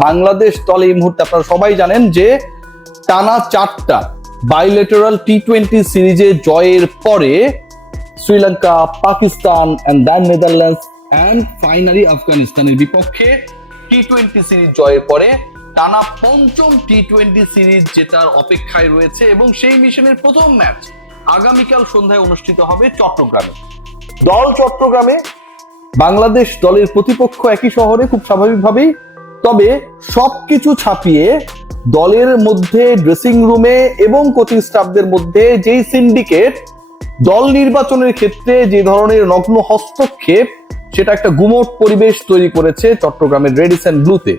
বাংলাদেশ দলে এই মুহূর্তে আপনারা সবাই জানেন যে টানা চারটা বাইলেটারাল টি টোয়েন্টি সিরিজে জয়ের পরে Sri Lanka Pakistan and then Netherlands and finally আফগানিস্তানের বিপক্ষে টি টোয়েন্টি সিরিজ জয়ের পরে টানা পঞ্চম টি টোয়েন্টি সিরিজ জেতার অপেক্ষায় রয়েছে এবং সেই মিশনের প্রথম ম্যাচ আগামীকাল সন্ধ্যায় অনুষ্ঠিত হবে চট্টগ্রামে। দল চট্টগ্রামে বাংলাদেশ দলের প্রতিপক্ষ একই শহরে খুব স্বাভাবিকভাবেই তবে সবকিছু ছাপিয়ে দলের মধ্যে ড্রেসিং রুমে এবং কোচিং স্টাফদের মধ্যে যেই সিন্ডিকেট দল নির্বাচনের ক্ষেত্রে যে ধরনের নগ্ন হস্তক্ষেপ, সেটা একটা গুমট পরিবেশ তৈরি করেছে চট্টগ্রামের রেডিসন ব্লুতে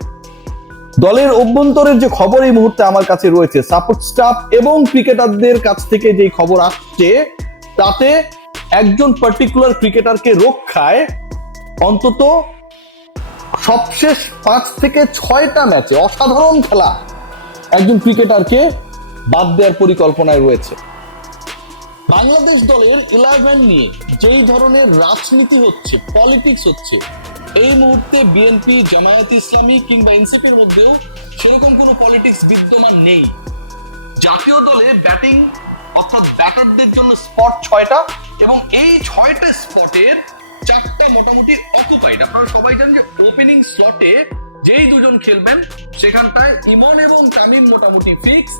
দলের অভ্যন্তরের যে খবর এই মুহূর্তে আমার কাছে রয়েছে সাপোর্ট স্টাফ এবং ক্রিকেটারদের কাছ থেকে যে খবর আসছে, তাতে একজন পার্টিকুলার ক্রিকেটারকে রক্ষায় অন্তত সবশেষ পাঁচ থেকে ছয়টা ম্যাচে অসাধারণ খেলা একজন ক্রিকেটারকে বাদ দেওয়ার পরিকল্পনায় রয়েছে। বাংলাদেশ দলের ইলেভেন নিয়ে যেই ধরনের রাজনীতি হচ্ছে পলিটিক্স হচ্ছে, এই মুহূর্তে বিএনপি জামায়াত ইসলামী কিংবা এনসিপির মধ্যেও সেরকম কোনো পলিটিক্স বিদ্যমান নেই। জাতীয় দলে ব্যাটিং অর্থাৎ ব্যাটারদের জন্য স্পট ছয়টা এবং এই ছয়টা স্পটের চারটা মোটামুটি অকুপাইড আপনারা সবাই জানেন যে ওপেনিং স্লটে যেই দুজন খেলবেন, সেখানটায় ইমন এবং তামিম মোটামুটি ফিক্স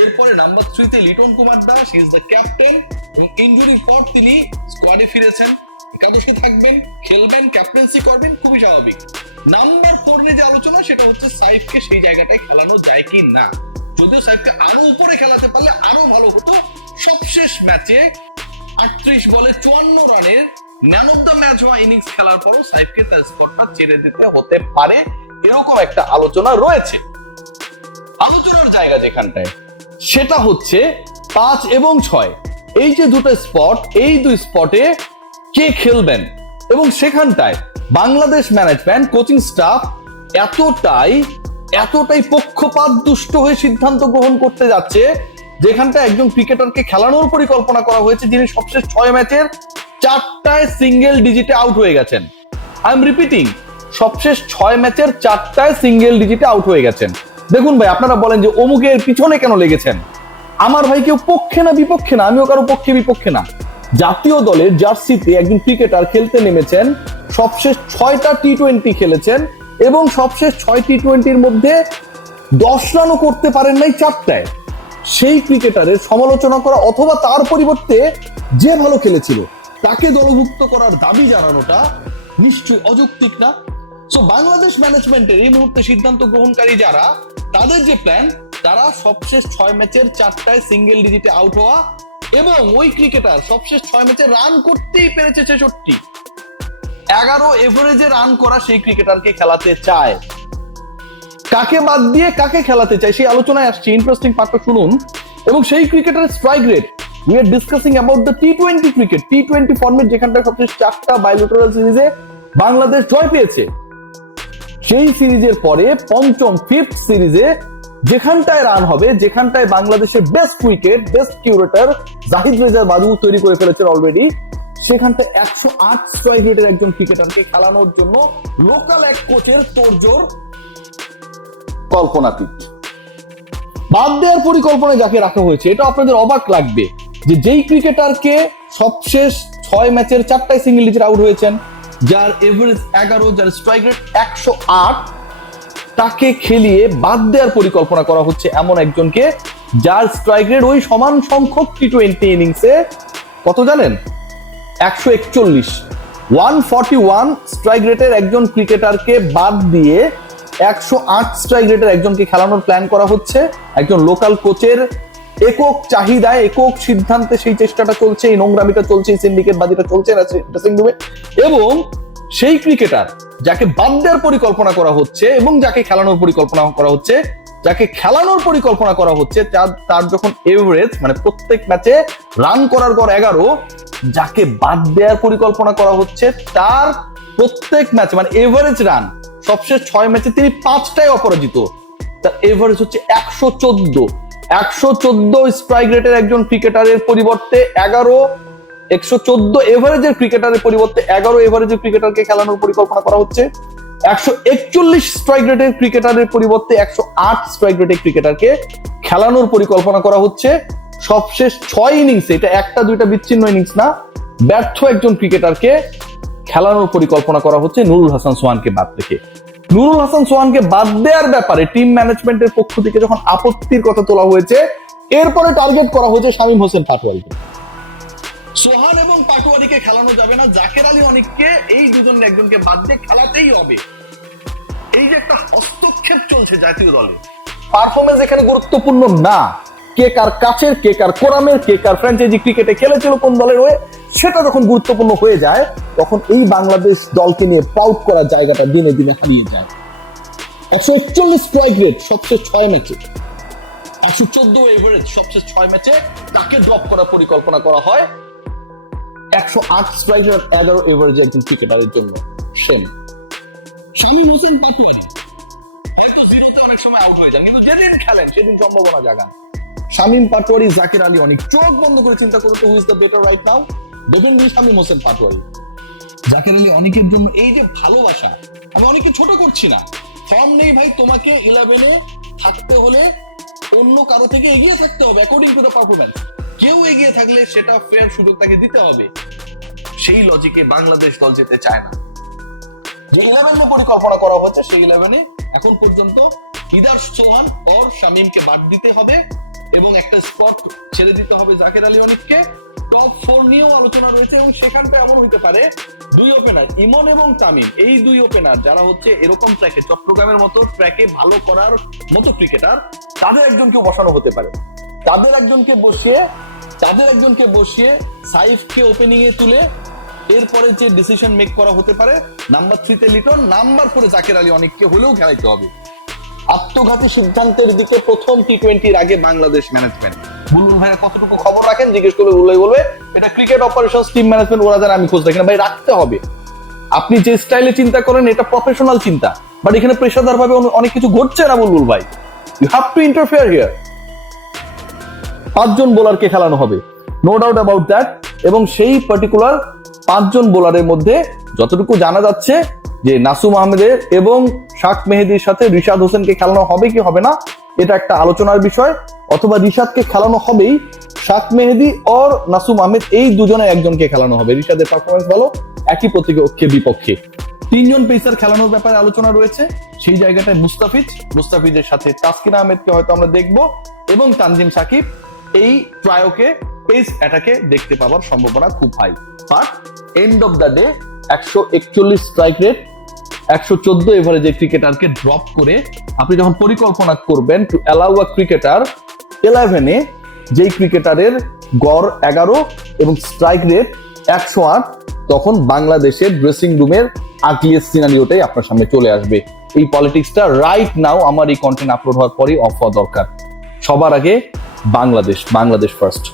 এরপরে নাম্বার থ্রিতে Liton Kumar Das is the captain এবং ইঞ্জুরির পর তিনি স্কোয়াডে ফিরেছেন। একাদশে থাকবেন, খেলবেন ক্যাপ্টেন্সি করবেন, খুবই স্বাভাবিক। নাম্বার ফোর নিয়ে যে আলোচনা, সেটা হচ্ছে সাইফকে সেই জায়গাটায় খেলানো যায় কি না। যদিও সাইফকে আরও উপরে খেলাতে পারলে আরও ভালো হতো। সবশেষ ম্যাচে আটত্রিশ বলে চুয়ান্ন রানের ম্যান অফ দ্য ম্যাচ হওয়া ইনিংস খেলার পরও সাইফকে তার স্পটটা ছেড়ে দিতে হতে পারে এরকম একটা আলোচনা রয়েছে। আলোচনার জায়গা যেখানটায়, সেটা হচ্ছে পাঁচ এবং ছয়। এই যে দুটো স্পট এই দুই স্পটে কে খেলবেন? এবং সেখানটায় বাংলাদেশ ম্যানেজমেন্ট কোচিং স্টাফ এতটাই এতটাই পক্ষপাত দুষ্ট হয়ে সিদ্ধান্ত গ্রহণ করতে যাচ্ছে যেখানটা একজন ক্রিকেটারকে খেলানোর পরিকল্পনা করা হয়েছে, যিনি সবশেষ ছয় ম্যাচের চারটায় সিঙ্গেল ডিজিটে আউট হয়ে গেছেন। আই এম রিপিটিং সবশেষ ছয় ম্যাচের চারটায় সিঙ্গেল ডিজিটে আউট হয়ে গেছেন। দেখুন ভাই, আপনারা বলেন যে অমুকের পিছনে কেন লেগেছেন? আমার ভাই কেউ পক্ষে না, বিপক্ষে না, আমিও কারও পক্ষে, বিপক্ষে না। জাতীয় দলের জার্সিতে একজন ক্রিকেটার খেলতে নেমেছেন, সবশেষ ছয়টা টি টোয়েন্টি খেলেছেন এবং সবশেষ ছয় টি টোয়েন্টির মধ্যে দশ রানও করতে পারেন নাই চারটায়। সেই ক্রিকেটারের সমালোচনা করা অথবা তার পরিবর্তে যে ভালো খেলেছিল, তাকে দলভুক্ত করার দাবি জানানোটা নিশ্চয়ই অযৌক্তিক না? সো বাংলাদেশ ম্যানেজমেন্টের এই মুহূর্তে সিদ্ধান্ত গ্রহণকারী যারা, তাদের যে প্ল্যান তারা সবশেষ ছয় ম্যাচের চারটায় সিঙ্গেল ডিজিটে আউট হওয়া এবং ওই ক্রিকেটার সবশেষ ছয় ম্যাচে রান করতেই পেরেছে ছেষট্টি। এগারো এভারেজে রান করা সেই ক্রিকেটারকে খেলাতে চায়। কাকে বাদ দিয়ে কাকে খেলাতে চায় সেই আলোচনায় আসছে। ইন্টারেস্টিং পার্টটা শুনুন। এবং সেই ক্রিকেটারের strike rate we are discussing about the T twenty cricket T twenty format যেখানটা সবচেয়ে চারটা বাইলোটারাল সিরিজে বাংলাদেশ জয় পেয়েছে। সেই সিরিজের পরে পঞ্চম ফিফথ সিরিজে যেখানটায় রান হবে, যেখানটায় বাংলাদেশের best wicket best curator Zahid রেজার বাদু তৈরি করে ফেলেছেন অলরেডি সেখানটায় একশো আট স্ট্রাইক রেটের একজন ক্রিকেটারকে খেলানোর জন্য লোকাল এক কোচের তোড়জোড় কল্পনাতীত। বাদ দেওয়ার পরিকল্পনায় যাকে রাখা হয়েছে, এটা আপনাদের অবাক লাগবে যে যেই ক্রিকেটারকে সবশেষ ছয় ম্যাচের চারটায় সিঙ্গেল ডিজিট আউট হয়েছেন, যার এভারেজ এগারো, যার স্ট্রাইক রেট একশো আট, তাকে খেলিয়ে বাদ দেওয়ার পরিকল্পনা করা হচ্ছে এমন একজনকে যার স্ট্রাইক রেট ওই সমান সংখ্যক টি টোয়েন্টি ইনিংসে কত জানেন? একশো একচল্লিশ। ওয়ান ফর্টি ওয়ান স্ট্রাইক রেটের একজন ক্রিকেটারকে বাদ দিয়ে একশো আট স্ট্রাইক রেটের একজনকে খেলানোর প্ল্যান করা হচ্ছে। একজন লোকাল কোচের একক চাহিদায়, একক সিদ্ধান্তে সেই চেষ্টাটা চলছে, এই নোংরামিটা চলছে সিন্ডিকেট বাজিটা চলছে এবং সেই ক্রিকেটার যাকে বাদ দেওয়ার পরিকল্পনা করা হচ্ছে এবং যাকে খেলানোর পরিকল্পনা করা হচ্ছে, যাকে খেলানোর পরিকল্পনা করা হচ্ছে, তার তার যখন এভারেজ মানে প্রত্যেক ম্যাচে রান করার পর এগারো, যাকে বাদ দেওয়ার পরিকল্পনা করা হচ্ছে, তার প্রত্যেক ম্যাচে মানে এভারেজ রান সবশেষ ছয় ম্যাচে তিনি পাঁচটায় অপরাজিত। তার এভারেজ হচ্ছে একশো চোদ্দ। একশো চোদ্দ স্ট্রাইক রেটের একজন ক্রিকেটারের পরিবর্তে এগারো, একশো চোদ্দ এভারেজের ক্রিকেটারের পরিবর্তে এগারো এভারেজের ক্রিকেটারকে খেলানোর পরিকল্পনা করা হচ্ছে। একশো একচল্লিশ স্ট্রাইক রেটের ক্রিকেটারের পরিবর্তে একশো আট স্ট্রাইক রেটের ক্রিকেটারকে খেলানোর পরিকল্পনা করা হচ্ছে। সবশেষ ছয় ইনিংসে এটা একটা দুইটা বিচ্ছিন্ন ইনিংস না, ব্যর্থ একজন ক্রিকেটারকে খেলানোর পরিকল্পনা করা হচ্ছে নুরুল হাসান সোহানকে বাদ রেখে। নুরুল হাসান সোহানকে বাদ দেওয়ার ব্যাপারে টিম ম্যানেজমেন্টের পক্ষ থেকে যখন আপত্তির কথা তোলা হয়েছে এরপরে টার্গেট করা হয়েছে শামীম হোসেন পাটোয়ারিকে। সোহান এবং পাটোয়ারিকে খেলানো যাবে না জাকের আলী অনিককে এই দুজনের একজনকে বাদ দিয়ে খেলাতেই হবে। এই যে একটা হস্তক্ষেপ চলছে জাতীয় দলে। পারফরমেন্স এখানে গুরুত্বপূর্ণ না। কে কার কাছের কে কার কোরামের কে কার ফ্র্যাঞ্চাইজি ক্রিকেটে খেলেছিল কোন দলের হয়ে সেটা যখন গুরুত্বপূর্ণ হয়ে যায় তখন এই বাংলাদেশ দলকে নিয়ে প্রাউড করার জায়গাটা দিনে দিনে হারিয়ে যায়। একশো একচল্লিশ স্ট্রাইক রেট সবচেয়ে ছয় ম্যাচে একশো চোদ্দ এভারেজ সবচেয়ে ছয় ম্যাচে তাকে ড্রপ করার পরিকল্পনা করা হয়। একশো আট স্ট্রাইক রেট এগারো এভারেজ একজন ক্রিকেটারের জন্য। সেম শামীম হোসেন পাটোয়ারি। হয়তো অনেক সময় কিন্তু যেদিন খেলেন, সেদিন শামীম পাটোয়ারি, জাকির আলী অনেক চোখ বন্ধ করে চিন্তা করো তো who is the better right now definitely Hossain Patwari. Zakir Ali অনেকের জন্য এই যে ভালোবাসা, আমি অনেকে ছোট করছি না। ফর্ম নেই ভাই, তোমাকে ইলেভেনে থাকতে হলে অন্য কারও থেকে এগিয়ে থাকতে হবে অ্যাকর্ডিং টু দ্য পারফরমেন্স কেউ এগিয়ে থাকলে সেটা ফেয়ার সুযোগ তাকে দিতে হবে। সেই লজিকে বাংলাদেশ দল যেতে চায় না। যে ইলেভেনে পরিকল্পনা করা হচ্ছে সেই ইলেভেনে এখন পর্যন্ত ইদার সোহান অর শামিমকে বাদ দিতে হবে এবং একটা স্পট ছেড়ে দিতে হবে জাকের আলী অনিককে টপ ফোর নিয়েও আলোচনা রয়েছে এবং সেখানটা এমন হইতে পারে, দুই ওপেনার ইমন এবং তামিম। এই দুই ওপেনার যারা হচ্ছে এরকম ট্র্যাকে চট্টগ্রামের মতো ট্র্যাকে ভালো করার মতো ক্রিকেটার তাদের একজনকে বসানো হতে পারে। তাদের একজনকে বসিয়ে, তাদের একজনকে বসিয়ে সাইফকে ওপেনিং এ তুলে এরপরে যে ডিসিশন মেক করা হতে পারে নাম্বার থ্রিতে লিটন নাম্বার ফোরে জাকের আলী অনেককে হলেও খেলাইতে হবে। আত্মঘাতী সিদ্ধান্তের দিকে প্রথম টি টোয়েন্টির আগে বাংলাদেশ ম্যানেজমেন্ট বুলবুল ভাইয়া কতটুকু খবর রাখেন, জিজ্ঞেস করলে বুলবুল বলবে। এটা ক্রিকেট অপারেশন টিম ম্যানেজমেন্ট ওরা যারা আমি খোঁজ রাখি না। ভাই, রাখতে হবে। আপনি যে স্টাইলে চিন্তা করেন, এটা প্রফেশনাল চিন্তা। বাট এখানে পেশাদার ভাবে অনেক কিছু ঘটছে না বুলবুল ভাই। You have to interfere here পাঁচজন বোলারকে খেলানো হবে। নো ডাউট অ্যাবাউট দ্যাট এবং সেই পার্টিকুলার পাঁচজন বোলারের মধ্যে যতটুকু জানা যাচ্ছে যে নাসুম আহমেদের এবং শাক মেহেদির সাথে রিশাদ হোসেনকে খেলানো হবে কি হবে না এটা একটা আলোচনার বিষয়। অথবা রিশাদকে খেলানো হবেই শাক মেহেদি অর নাসুম আহমেদ, এই দুজনে একজনকে খেলানো হবে। রিশাদের পারফরমেন্স ভালো, একই প্রতিপক্ষে বিপক্ষে। তিনজন পেসার খেলানোর ব্যাপারে আলোচনা রয়েছে। সেই জায়গাটায় মুস্তাফিজ, মুস্তাফিজের সাথে তাসকিন আহমেদকে হয়তো আমরা দেখব এবং তানজিম সাকিব এই ট্রায়োকে পেস অ্যাটাকে দেখতে পাওয়ার সম্ভাবনা খুব high but end of the day একশো একচল্লিশ স্ট্রাইক রেট একশো চোদ্দ এভারেজে ক্রিকেটারকে ড্রপ করে আপনি যখন পরিকল্পনা করবেন টু অ্যালাউ আ ক্রিকেটার ইলেভেনে যেই ক্রিকেটারের গড় এগারো এবং স্ট্রাইক রেট একশো আট, তখন বাংলাদেশের ড্রেসিং রুমের আগলিয়েস্ট সিনারিওটাই আপনার সামনে চলে আসবে। এই পলিটিক্সটা রাইট নাও আমার এই কন্টেন্ট আপলোড হওয়ার পরেই অফ হওয়া দরকার। সবার আগে বাংলাদেশ বাংলাদেশ ফার্স্ট